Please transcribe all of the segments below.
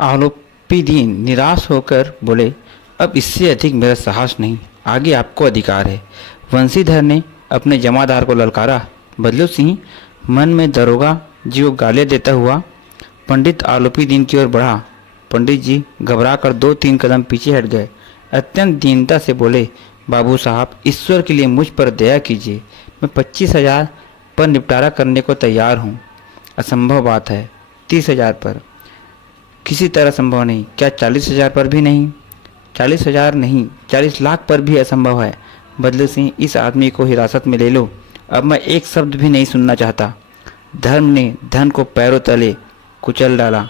आलोपीदीन निराश होकर बोले, अब इससे अधिक मेरा साहस नहीं, आगे आपको अधिकार है। वंशीधर ने अपने जमादार को ललकारा। बदलो सिंह मन में दरोगा जी को गालियाँ देता हुआ पंडित आलोपीदीन की ओर बढ़ा। पंडित जी घबरा कर 2-3 कदम पीछे हट गए। अत्यंत दीनता से बोले, बाबू साहब, ईश्वर के लिए मुझ पर दया कीजिए। मैं 25,000 पर निपटारा करने को तैयार हूँ। असंभव बात है। 30,000 पर किसी तरह संभव नहीं। क्या 40,000 पर भी नहीं? 40,000 नहीं, 40 लाख पर भी असंभव है। बदले सिंह, इस आदमी को हिरासत में ले लो। अब मैं एक शब्द भी नहीं सुनना चाहता। धर्म ने धन को पैरों तले कुचल डाला।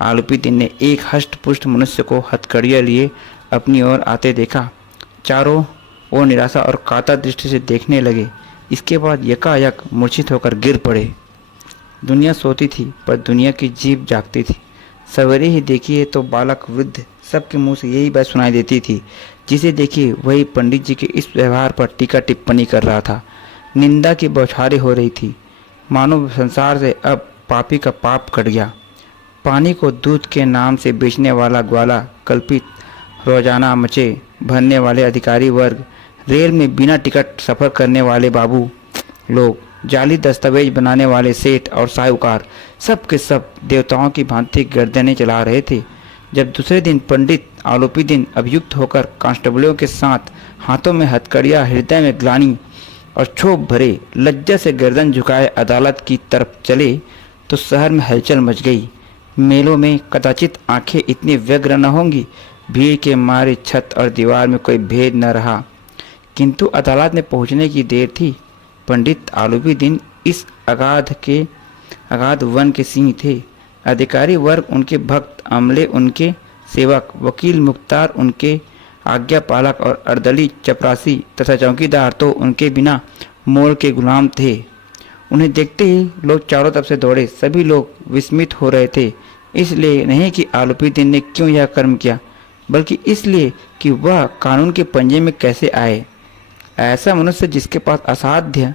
आलोपीदीन ने एक हष्ट-पुष्ट मनुष्य को हथकड़ियाँ लिए अपनी ओर आते देखा। चारों ओर निराशा और कातर दृष्टि से देखने लगे। इसके बाद यकायक मूर्छित होकर गिर पड़े। दुनिया सोती थी पर दुनिया की जीभ जागती थी। सवेरे ही देखिए तो बालक वृद्ध सबके मुंह से यही बात सुनाई देती थी। जिसे देखिए वही पंडित जी के इस व्यवहार पर टीका टिप्पणी कर रहा था। निंदा की बौछारें हो रही थी। मानो संसार से अब पापी का पाप कट गया। पानी को दूध के नाम से बेचने वाला ग्वाला, कल्पित रोजाना मचे भरने वाले अधिकारी वर्ग, रेल में बिना टिकट सफ़र करने वाले बाबू लोग, जाली दस्तावेज बनाने वाले सेठ और साहूकार, सब के सब देवताओं की भांति गर्दनें चला रहे थे। जब दूसरे दिन पंडित आलोपीदीन अभियुक्त होकर कांस्टेबलों के साथ हाथों में हथकड़ियाँ, हृदय में ग्लानि और क्षोभ भरे लज्जा से गर्दन झुकाए अदालत की तरफ चले तो शहर में हलचल मच गई। मेलों में कदाचित आंखें इतनी व्यग्र न होंगी। भीड़ के मारे छत और दीवार में कोई भेद न रहा। किंतु अदालत में पहुंचने की देर थी। पंडित आलोपीदीन इस अगाध वन के सिंह थे। अधिकारी वर्ग उनके भक्त, अमले उनके सेवक, वकील मुख्तार उनके आज्ञा पालक और अर्दली चपरासी तथा चौकीदार तो उनके बिना मोल के गुलाम थे। उन्हें देखते ही लोग चारों तरफ से दौड़े। सभी लोग विस्मित हो रहे थे, इसलिए नहीं कि आलोपीदीन ने क्यों यह कर्म किया, बल्कि इसलिए कि वह कानून के पंजे में कैसे आए। ऐसा मनुष्य जिसके पास असाध्य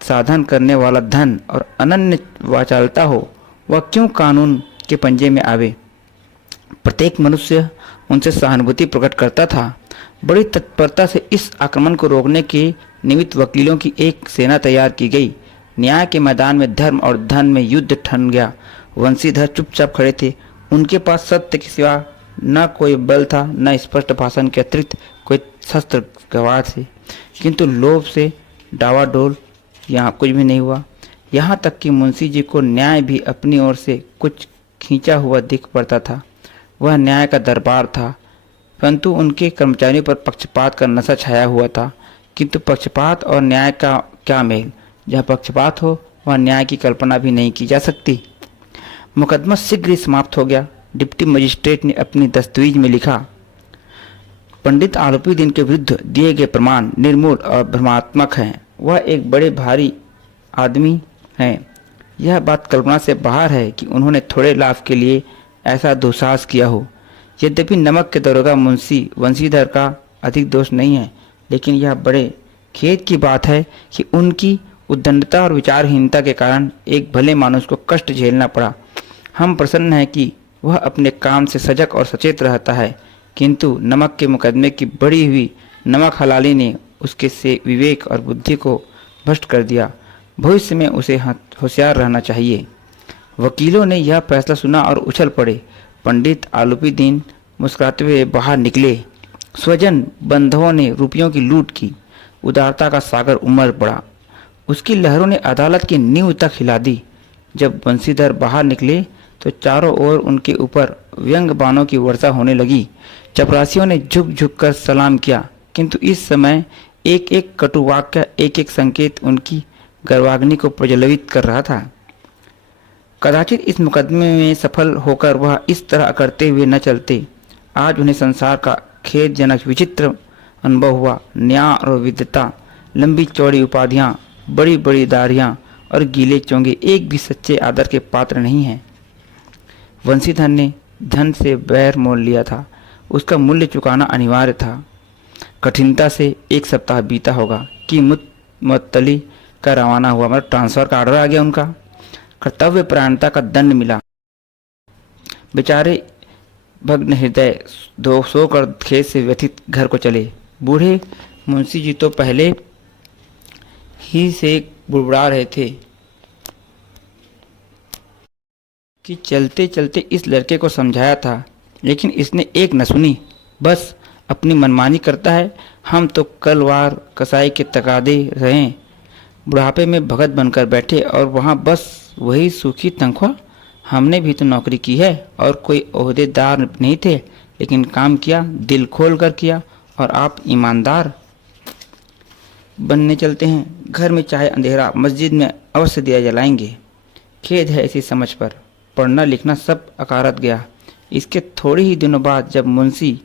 साधन करने वाला धन और अनन्य वाचालता हो, वह क्यों कानून के पंजे में आवे। प्रत्येक मनुष्य उनसे सहानुभूति प्रकट करता था। बड़ी तत्परता से इस आक्रमण को रोकने के निमित्त वकीलों की एक सेना तैयार की गई। न्याय के मैदान में धर्म और धन में युद्ध ठन गया। वंशीधर चुपचाप खड़े थे। उनके पास सत्य के सिवा न कोई बल था, न स्पष्ट भाषण के अतिरिक्त कोई शस्त्र गवाह थे। किंतु लोभ से डावाडोल यहाँ कुछ भी नहीं हुआ। यहाँ तक कि मुंशी जी को न्याय भी अपनी ओर से कुछ खींचा हुआ दिख पड़ता था। वह न्याय का दरबार था, परंतु उनके कर्मचारियों पर पक्षपात का नशा छाया हुआ था। किंतु पक्षपात और न्याय का क्या मेल। जहाँ पक्षपात हो वहाँ न्याय की कल्पना भी नहीं की जा सकती। मुकदमा शीघ्र ही समाप्त हो गया। डिप्टी मजिस्ट्रेट ने अपनी दस्तावेज में लिखा, पंडित आलोपीदीन के विरुद्ध दिए गए प्रमाण निर्मूल और भ्रमात्मक हैं। वह एक बड़े भारी आदमी हैं। यह बात कल्पना से बाहर है कि उन्होंने थोड़े लाभ के लिए ऐसा दुस्साहस किया हो। यद्यपि नमक के दरोगा मुंशी वंशीधर का अधिक दोष नहीं है, लेकिन यह बड़े खेद की बात है कि उनकी उद्दंडता और विचारहीनता के कारण एक भले मानुष को कष्ट झेलना पड़ा। हम प्रसन्न हैं कि वह अपने काम से सजग और सचेत रहता है, किंतु नमक के मुकदमे की बढ़ी हुई नमक हलाली ने उसके से विवेक और बुद्धि को भ्रष्ट कर दिया। भविष्य में उसे होशियार रहना चाहिए। वकीलों ने यह फैसला सुना और उछल पड़े। पंडित आलोपीदीन मुस्कुराते हुए बाहर निकले। स्वजन बंधुओं ने रुपयों की लूट की। उदारता का सागर उमड़ पड़ा। उसकी लहरों ने अदालत की नींव तक हिला दी। जब बंशीधर बाहर निकले तो चारों ओर उनके ऊपर व्यंग बाणों की वर्षा होने लगी। चपरासियों ने झुक झुक कर सलाम किया, किंतु इस समय एक एक कटु वाक्य, एक एक संकेत उनकी गर्वाग्नि को प्रज्वलित कर रहा था। कदाचित इस मुकदमे में सफल होकर वह इस तरह करते हुए न चलते। आज उन्हें संसार का खेदजनक विचित्र अनुभव हुआ। न्याय और विद्वता, लंबी चौड़ी उपाधियाँ, बड़ी बड़ी दाढ़ियाँ और गीले चोंगे एक भी सच्चे आदर के पात्र नहीं हैं। वंशीधर ने धन से बैर मोल लिया था। उसका मूल्य चुकाना अनिवार्य था। कठिनता से 1 सप्ताह बीता होगा कि मुअत्तली का रवाना हुआ, मतलब ट्रांसफर का ऑर्डर आ गया। उनका कर्तव्य परायणता का दंड मिला। बेचारे भग्न हृदय दो सोकर खेत से व्यथित घर को चले। बूढ़े मुंशी जी तो पहले ही से बुड़बुड़ा रहे थे कि चलते चलते इस लड़के को समझाया था, लेकिन इसने एक न सुनी, बस अपनी मनमानी करता है। हम तो कल वार कसाई के तकादे रहे, बुढ़ापे में भगत बनकर बैठे और वहाँ बस वही सूखी तनख्वाह। हमने भी तो नौकरी की है और कोई ओहदेदार नहीं थे, लेकिन काम किया, दिल खोल कर किया। और आप ईमानदार बनने चलते हैं। घर में चाहे अंधेरा, मस्जिद में अवश्य दिया जलाएंगे। खेद है ऐसी समझ पर। पढ़ना लिखना सब अकारत गया। इसके थोड़े ही दिनों बाद जब मुंशी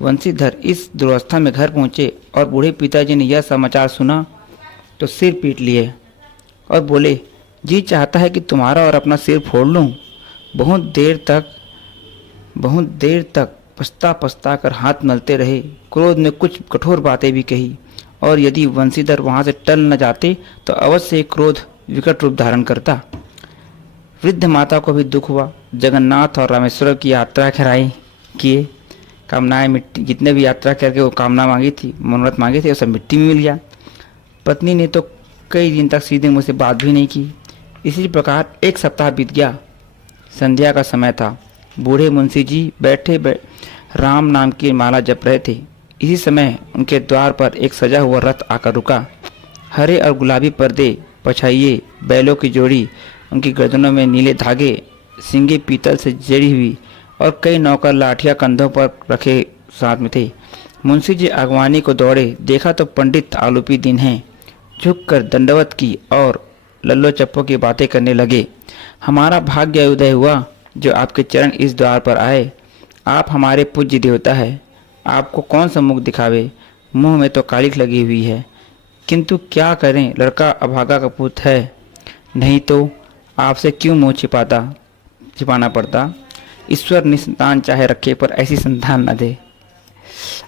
वंशीधर इस दुर्वस्था में घर पहुंचे और बूढ़े पिताजी ने यह समाचार सुना तो सिर पीट लिए और बोले, जी चाहता है कि तुम्हारा और अपना सिर फोड़ लूं। बहुत देर तक पछता पछता कर हाथ मलते रहे। क्रोध में कुछ कठोर बातें भी कही और यदि वंशीधर वहां से टल न जाते तो अवश्य क्रोध विकट रूप धारण करता। वृद्ध माता को भी दुख हुआ। जगन्नाथ और रामेश्वर की यात्रा कराई किए, कामनाएं मिट्टी, जितने भी यात्रा करके वो कामना मांगी थी, मनोरथ मांगे थे, वो सब मिट्टी में मिल गया। पत्नी ने तो कई दिन तक सीधे मुझसे बात भी नहीं की। इसी प्रकार एक सप्ताह बीत गया। संध्या का समय था। बूढ़े मुंशी जी बैठे राम नाम की माला जप रहे थे। इसी समय उनके द्वार पर एक सजा हुआ रथ आकर रुका। हरे और गुलाबी पर्दे, पछाइये, बैलों की जोड़ी, उनकी गर्दनों में नीले धागे, सींगे पीतल से जड़ी हुई और कई नौकर लाठियां कंधों पर रखे साथ में थे। मुंशी जी अगवानी को दौड़े, देखा तो पंडित आलूपी दिन हैं। झुककर दंडवत की और लल्लो चप्पो की बातें करने लगे। हमारा भाग्य उदय हुआ जो आपके चरण इस द्वार पर आए। आप हमारे पूज्य देवता है। आपको कौन सा मुख दिखावे, मुंह में तो कालिख लगी हुई है, किंतु क्या करें, लड़का अभागा का पुत्र है। नहीं तो आपसे क्यों मुंह छिपाना पड़ता। ईश्वर निसंतान चाहे रखे पर ऐसी संतान न दे।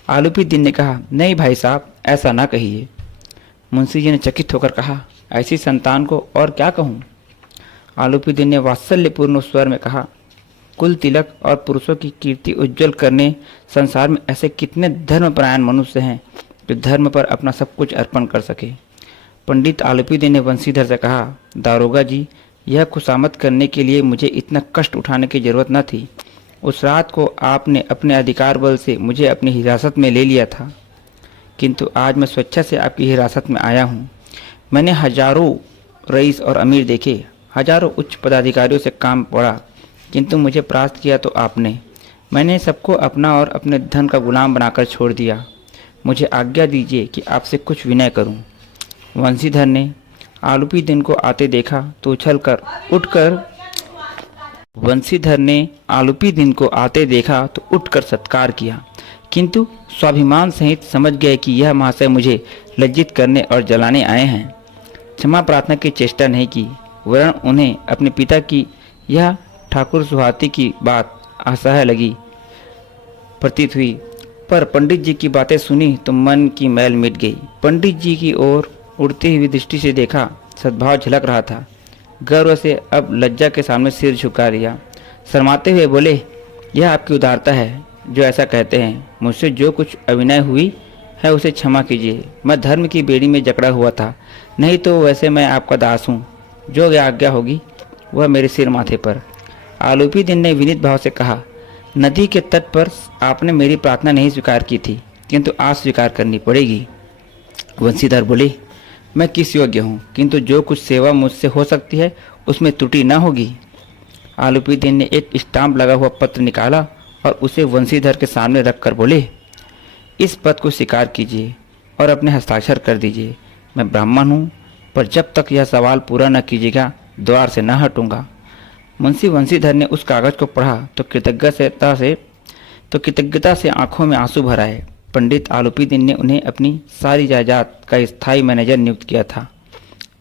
आलूपी दिन ने कहा, नहीं भाई साहब, ऐसा ना कहिए। मुंशी जी ने चकित होकर कहा, ऐसी संतान को और क्या कहूँ। आलूपी दिन ने वात्सल्यपूर्ण स्वर में कहा, कुल तिलक और पुरुषों की कीर्ति उज्जवल करने संसार में ऐसे कितने धर्मपरायण मनुष्य हैं जो धर्म पर अपना सब कुछ अर्पण कर सके। पंडित आलूपी दिन ने वंशीधर से कहा, दारोगा जी, यह खुशामद करने के लिए मुझे इतना कष्ट उठाने की जरूरत न थी। उस रात को आपने अपने अधिकार बल से मुझे अपनी हिरासत में ले लिया था, किंतु आज मैं स्वेच्छा से आपकी हिरासत में आया हूँ। मैंने हजारों रईस और अमीर देखे, हजारों उच्च पदाधिकारियों से काम पड़ा, किंतु मुझे परास्त किया तो आपने। मैंने सबको अपना और अपने धन का गुलाम बनाकर छोड़ दिया। मुझे आज्ञा दीजिए कि आपसे कुछ विनय करूं। वंशीधर ने आलूपी दिन को आते देखा तो उठकर सत्कार किया, किंतु स्वाभिमान सहित समझ गए कि यह महाशय मुझे लज्जित करने और जलाने आए हैं। क्षमा प्रार्थना की चेष्टा नहीं की, वरन उन्हें अपने पिता की यह ठाकुर सुहाती की बात असह्य लगी प्रतीत हुई। पर पंडित जी की बातें सुनी तो मन की मैल मिट गई। पंडित जी की ओर उड़ती हुई दृष्टि से देखा, सद्भाव झलक रहा था। गर्व से अब लज्जा के सामने सिर झुका लिया। शर्माते हुए बोले, यह आपकी उदारता है जो ऐसा कहते हैं। मुझसे जो कुछ अविनय हुई है उसे क्षमा कीजिए। मैं धर्म की बेड़ी में जकड़ा हुआ था, नहीं तो वैसे मैं आपका दास हूँ। जो आज्ञा होगी वह मेरे सिर माथे पर। आलूपी दिन ने विनीत भाव से कहा, नदी के तट पर आपने मेरी प्रार्थना नहीं स्वीकार की थी, किंतु आज स्वीकार करनी पड़ेगी। वंशीधर बोले, मैं किस योग्य हूँ, किंतु जो कुछ सेवा मुझसे हो सकती है उसमें त्रुटि न होगी। आलूपी दिन ने एक स्टाम्प लगा हुआ पत्र निकाला और उसे वंशीधर के सामने रखकर बोले, इस पत्र को स्वीकार कीजिए और अपने हस्ताक्षर कर दीजिए। मैं ब्राह्मण हूँ, पर जब तक यह सवाल पूरा न कीजिएगा द्वार से न हटूंगा। मुंशी वंशीधर ने उस कागज को पढ़ा तो कृतज्ञता से आंखों में आंसू भर आए। पंडित आलूपी दिन ने उन्हें अपनी सारी जायदाद का स्थायी मैनेजर नियुक्त किया था।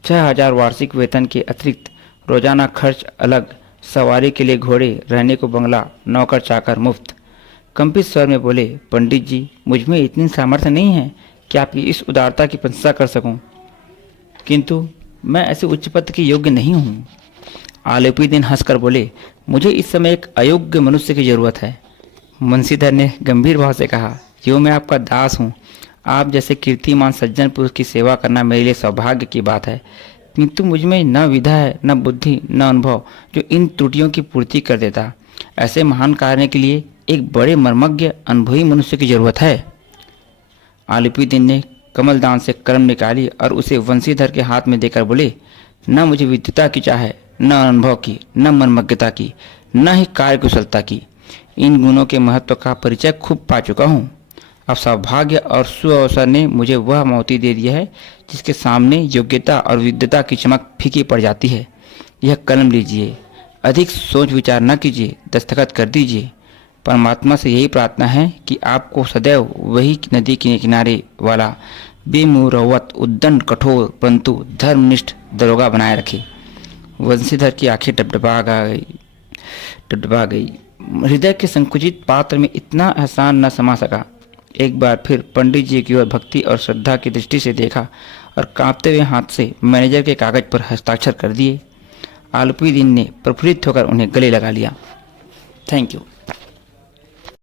6000 वार्षिक वेतन के अतिरिक्त रोजाना खर्च अलग, सवारी के लिए घोड़े, रहने को बंगला, नौकर चाकर मुफ्त। कंपित स्वर में बोले, पंडित जी, मुझ में इतनी सामर्थ्य नहीं है कि आपकी इस उदारता की प्रशंसा कर सकूं, किंतु मैं ऐसे उच्च पद के योग्य नहीं हूँ। आलूपी दिन हंसकर बोले, मुझे इस समय एक अयोग्य मनुष्य की जरूरत है। मुंशीधर ने गंभीर भाव से कहा, यो मैं आपका दास हूँ। आप जैसे कीर्तिमान सज्जन पुरुष की सेवा करना मेरे लिए सौभाग्य की बात है, किंतु मुझ में न विधा है, न बुद्धि, न अनुभव जो इन त्रुटियों की पूर्ति कर देता। ऐसे महान कार्य के लिए एक बड़े मर्मज्ञ अनुभवी मनुष्य की जरूरत है। आलिपुदीन ने कमलदान से कलम निकाली और उसे वंशीधर के हाथ में देकर बोले, न मुझे विद्वता की चाह है, न अनुभव की, न मर्मज्ञता की, न ही कार्य कुशलता की। इन गुणों के महत्व का परिचय खूब पा चुका हूँ। अब सौभाग्य और सुअवसर ने मुझे वह मोती दे दिया है जिसके सामने योग्यता और विद्वता की चमक फीकी पड़ जाती है। यह कलम लीजिए, अधिक सोच विचार न कीजिए, दस्तखत कर दीजिए। परमात्मा से यही प्रार्थना है कि आपको सदैव वही नदी के किनारे वाला बेमुरवत उद्दंड कठोर परंतु धर्मनिष्ठ दरोगा बनाए रखे। वंशीधर की आंखें टपटपा गई। हृदय के संकुचित पात्र में इतना एहसान न समा सका। एक बार फिर पंडित जी की ओर भक्ति और श्रद्धा की दृष्टि से देखा और कांपते हुए हाथ से मैनेजर के कागज पर हस्ताक्षर कर दिए। आलिपुदीन ने प्रफुल्लित होकर उन्हें गले लगा लिया। Thank you.